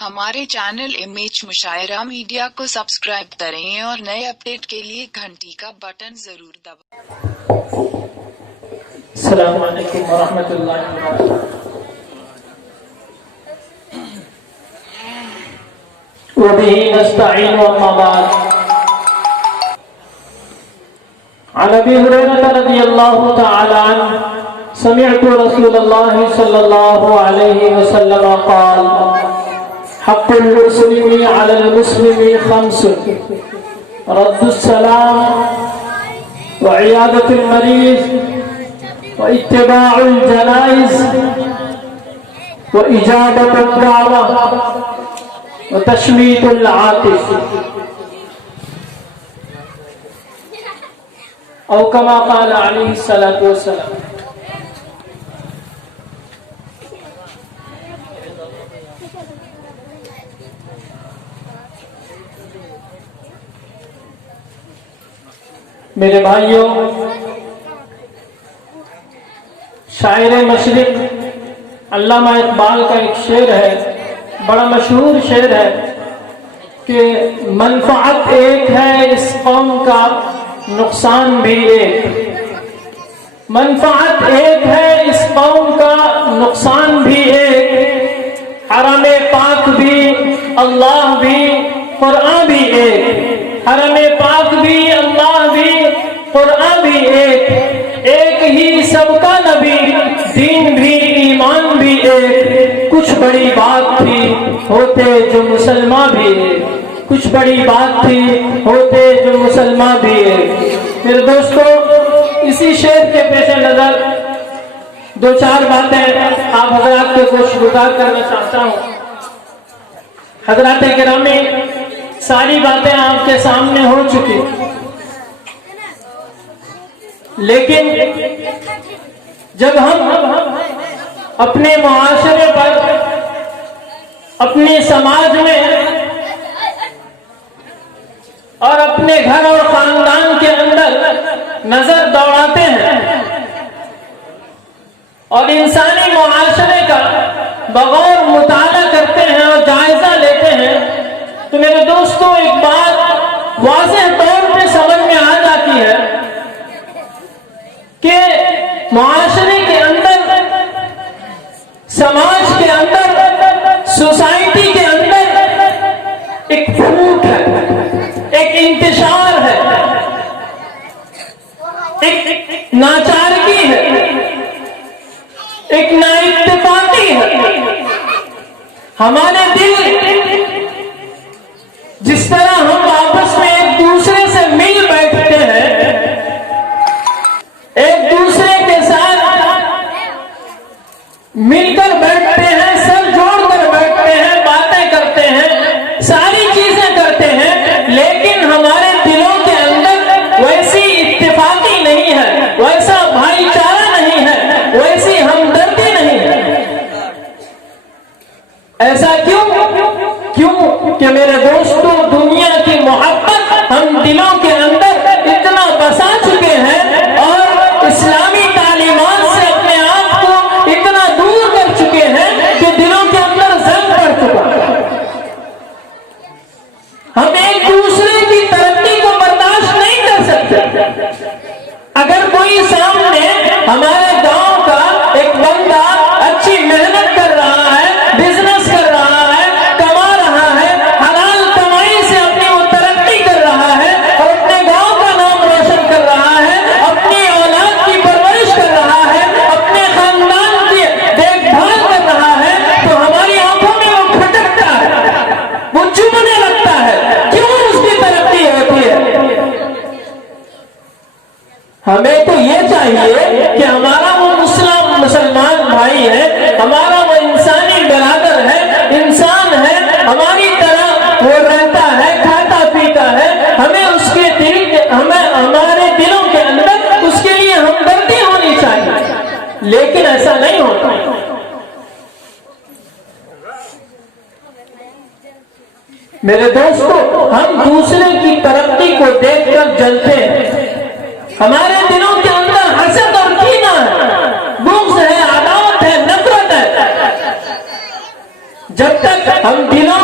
ہمارے channel image مشاعرہ media کو سبسکرائب کریں اور نئے اپڈیٹ کے لیے گھنٹی کا بٹن ضرور دبائیں۔ السلام علیکم ورحمۃ اللہ وبرکاتہ۔ وبه نستعين وما بعد، عن ابي هريره رضي الله تعالى عنه سمعت رسول الله صلى الله عليه وسلم قال: حق المسلم على المسلم خمس: رد السلام، وعيادة المريض، واتباع الجنائز، وإجابة الدعوة، وتشميت العاطف، او كما قال عليه الصلاة والسلام۔ میرے بھائیوں، شاعر مشرق علامہ اقبال کا ایک شعر ہے، بڑا مشہور شعر ہے کہ منفعت ایک ہے اس قوم کا، نقصان بھی ایک۔ منفعت ایک ہے اس قوم کا، نقصان بھی ایک۔ حرم پاک بھی، اللہ بھی، قرآن بھی ایک۔ حرم پاک بھی، اللہ بھی، قرآن بھی ایک۔ ایک ہی سب کا نبی، دین بھی، ایمان بھی ایک۔ کچھ بڑی بات تھی ہوتے جو مسلمان بھی ایک۔ کچھ بڑی بات تھی ہوتے جو مسلمان بھی ایک۔ میرے دوستو، اسی شعر کے پیش نظر دو چار باتیں آپ حضرات کے گوش گزار کرنا چاہتا ہوں۔ حضرات گرامی، ساری باتیں آپ کے سامنے ہو چکی، لیکن جب ہم اپنے معاشرے پر، اپنے سماج میں اور اپنے گھر اور خاندان کے اندر نظر دوڑاتے ہیں اور انسانی معاشرے کا بغور مطالعہ کرتے ہیں اور جائزہ لیتے ہیں، تو میرے دوستوں ایک بات واضح طور پہ سمجھ میں آ جاتی ہے کہ معاشرے کے اندر، سماج کے اندر، سوسائٹی کے اندر ایک پھوٹ ہے، ایک انتشار ہے، ایک ناچارگی ہے، ایک نااتفاقی ہے۔ ہمارے دل جس طرح ہم آپس میں ایک دوسرے سے مل بیٹھتے ہیں، ایک دوسرے کے ساتھ مل کر بیٹھتے ہیں، سر جوڑ کر بیٹھتے ہیں، باتیں کرتے ہیں، ساری چیزیں کرتے ہیں، لیکن ہمارے دلوں کے اندر ویسی اتفاقی نہیں ہے، ویسا بھائی چارہ نہیں ہے، ویسی ہمدردی نہیں ہے۔ ایسا کیوں کہ میرے دوستوں، دنیا کی محبت ہم دلوں کے اندر اتنا بسا چکے ہیں اور اسلامی تعلیمات سے اپنے آپ کو اتنا دور کر چکے ہیں کہ دلوں کے اندر زنگ پڑ چکا ہے۔ ہم ایک دوسرے کی ترقی کو برداشت نہیں کر سکتے۔ اگر کوئی سامنے ہمارے گاؤں کا ایک بندہ اچھی محنت کر رہا ہے، بزنس کر رہا ہے، کما رہا ہے، حلال کمائی سے اپنی وہ ترقی کر رہا ہے اور اپنے گاؤں کا نام روشن کر رہا ہے، اپنی اولاد کی پرورش کر رہا ہے، اپنے خاندان کی دیکھ بھال کر رہا ہے، تو ہماری آنکھوں میں وہ کھٹکتا ہے، وہ چبھنے لگتا ہے۔ کیوں اس کی ترقی ہوتی ہے؟ ہمیں تو یہ چاہیے کہ ہمارا وہ مسلمان بھائی ہے، ہمارا وہ انسانی برادر ہے، انسان ہے، ہماری طرح وہ رہتا ہے، کھاتا پیتا ہے، ہمیں اس کے ہمارے دلوں کے اندر اس کے لیے ہمدردی ہونی چاہیے، لیکن ایسا نہیں ہوتا۔ میرے دوستو، ہم دوسرے کی ترقی کو دیکھ کر جلتے ہیں، ہمارے دلوں کے اندر حسد اور کینہ ہے، بغض ہے، عداوت ہے، نفرت ہے۔ جب تک ہم دلوں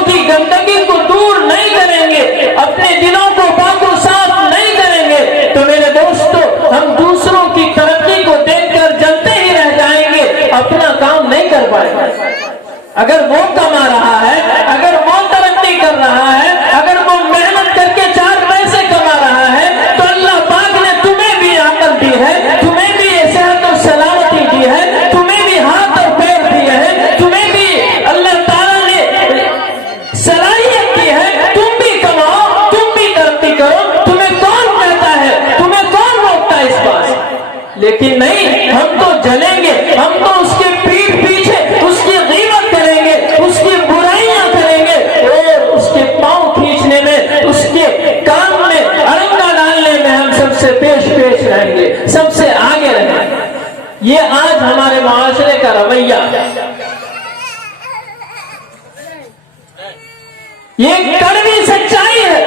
کہ نہیں ہم تو جلیں گے، ہم تو اس کے پیٹھ پیچھے اس کی غیبت کریں گے، اس کی برائیاں کریں گے، اور اس کے پاؤں کھینچنے میں، اس کے کام میں ارنگا ڈالنے میں ہم سب سے پیش رہیں گے، سب سے آگے رہیں گے۔ یہ آج ہمارے معاشرے کا رویہ، یہ کڑوی سچائی ہے،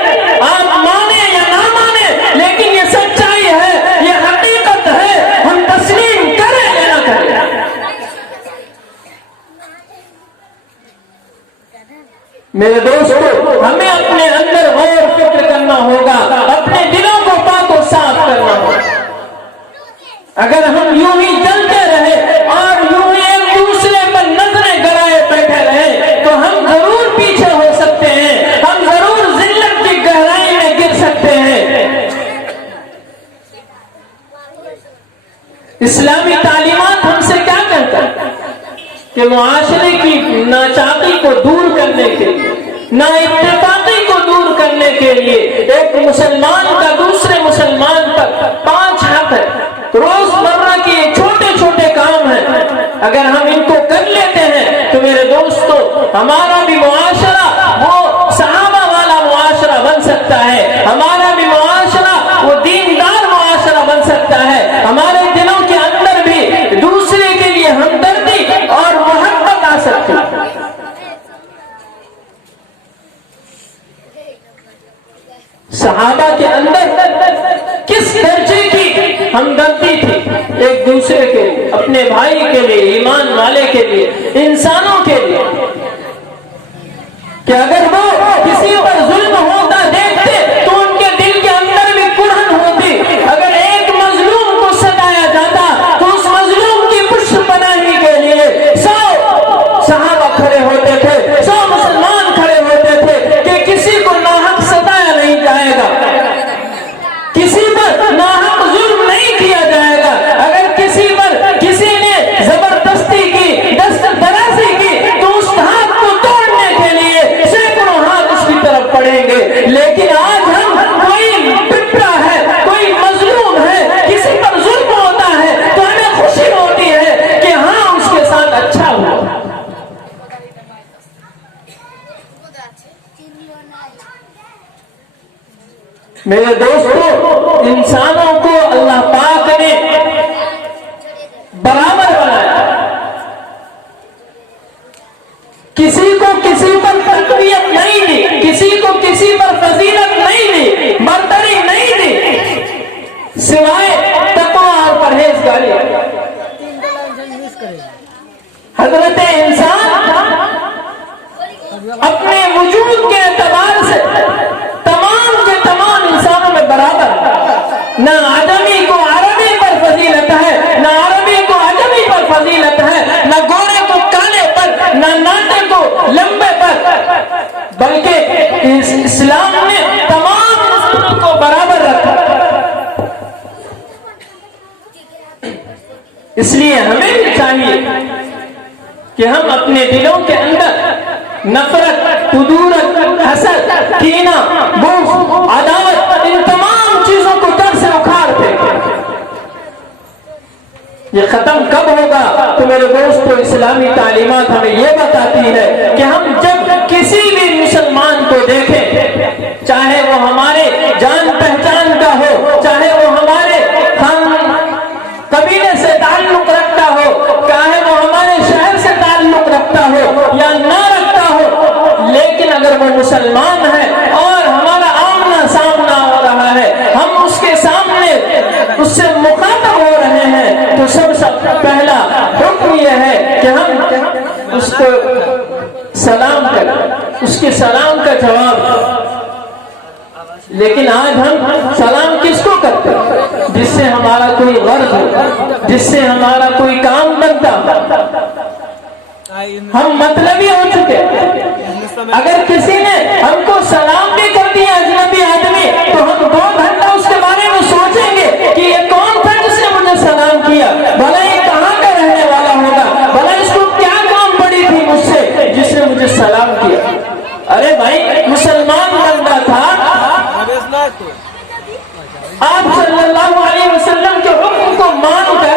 آپ مانیں یا نہ مانیں، لیکن یہ سچائی ہے، یہ حقیقت ہے، ہم تسلیم کریں یا نہ کریں۔ میرے دوستو، ہمیں اپنے اندر غور و فکر کرنا ہوگا، اپنے دلوں کو پاک و صاف کرنا ہوگا۔ اگر ہم یوں ہی چلتے رہے اور یوں ہی ایک دوسرے پر نظریں گرائے بیٹھے رہے تو ہم ضرور پیچھے ہو سکتے ہیں، ہم ضرور ذلت کی گہرائی میں گر سکتے ہیں۔ اسلامی تعلیمات ہم سے کیا کہتا ہے کہ معاشرے کی ناچاقی کو دور کرنے کے لیے، نا اتفاقی کو دور کرنے کے لیے ایک مسلمان کا دوسرے مسلمان پر 5 حق ہے۔ روز مرہ کے یہ چھوٹے چھوٹے کام ہیں، اگر ہم ان کو کر لیتے ہیں تو میرے دوستو ہمارا بھی معاشرہ وہ صحابہ والا معاشرہ بن سکتا ہے، ہمارا بھی معاشرہ وہ دیندار معاشرہ بن سکتا ہے، ہمارے دلوں کے اندر بھی دوسرے کے لیے ہمدردی اور محبت آ سکتی ہے۔ صحابہ کے اندر کس درجے کی ہمدردی تھی ایک دوسرے کے لیے، اپنے بھائی کے لیے، ایمان والے کے لیے، انسانوں کے لیے، کہ اگر وہ کسی پر ظلم ہوتا دیکھتے تو ان کے دل کے اندر بھی کڑھن ہوتی، اگر ایک مظلوم کو ستایا جاتا تو اس مظلوم کی پشت پناہی کے لیے 100 صحابہ کھڑے ہوتے تھے، 100 مسلمان کھڑے ہوتے تھے کہ کسی کو ناحق ستایا نہیں جائے گا، کسی پر ناحق ظلم نہیں کیا جائے گا، اگر کسی پر کسی نے زبردستی کی، دست درازی کی تو اس ہاتھ کو توڑنے کے لیے سینکڑوں ہاتھ اس کی طرف پڑیں گے۔ لیکن آج ہم کوئی پپڑا ہے، کوئی مظلوم ہے، کسی پر ظلم ہوتا ہے تو ہمیں خوشی ہوتی ہے کہ ہاں اس کے ساتھ اچھا ہوا۔ میرے دوستو، انسانوں کو اللہ پاک نے برابر بنایا، کسی کو کسی پر تقویت نہیں دی، کسی کو کسی پر فضیلت نہیں دی، برتری نہیں دی، سوائے تقویٰ اور پرہیزگاری۔ حضرت انسان اپنے وجود کے اعتبار سے تمام کے تمام انسانوں میں برابر، نہ آدمی کو عربی پر فضیلت ہے، نہ عربی کو عجمی پر فضیلت ہے، نہ گورے کو کالے پر، نہ ناٹے کو لمبے پر، بلکہ اسلام نے تمام انسانوں کو برابر رکھا۔ اس لیے ہمیں بھی چاہیے کہ ہم اپنے دلوں کے اندر نفرت، کدورت، حسد، کینہ، بغض، عداوت، ان تمام چیزوں کو جڑ سے اکھاڑ دیں۔ یہ ختم کب ہوگا تو میرے دوستو اسلامی تعلیمات ہمیں یہ بتاتی ہے کہ ہم جب کسی بھی مسلمان کو دیکھیں، چاہے وہ ہمارے جان پہچان کا ہو، چاہے وہ ہمارے قبیلے سے تعلق رکھتا ہو، چاہے وہ ہمارے شہر سے تعلق رکھتا ہو یا نہ رکھتا ہو، لیکن اگر وہ مسلمان ہے اور ہمارا آمنا سامنا ہو رہا ہے، ہم اس کے سامنے اس سے مخاطب ہو رہے ہیں، تو سب سے پہلا حکم یہ ہے کہ ہم اس کو سلام کریں، اس کے سلام کا جواب دیں۔ لیکن آج ہم سلام کس کو کرتے ہیں؟ جس سے ہمارا کوئی غرض ہو، جس سے ہمارا کوئی کام بنتا ہو، ہم مطلبی ہو چکے۔ اگر کسی نے ہم کو سلام بھی کر دیا اجنبی آدمی تو ہم 2 گھنٹہ اس کے بارے میں سوچیں گے کہ یہ کون تھا جس نے مجھے سلام کیا، بھلا یہ کہاں کا رہنے والا ہوگا، بھلا اس کو کیا کام پڑی تھی مجھ سے جس نے مجھے سلام کیا۔ ارے بھائی، مسلمان بندہ تھا، آپ صلی اللہ علیہ وسلم کے حکم کو مان کر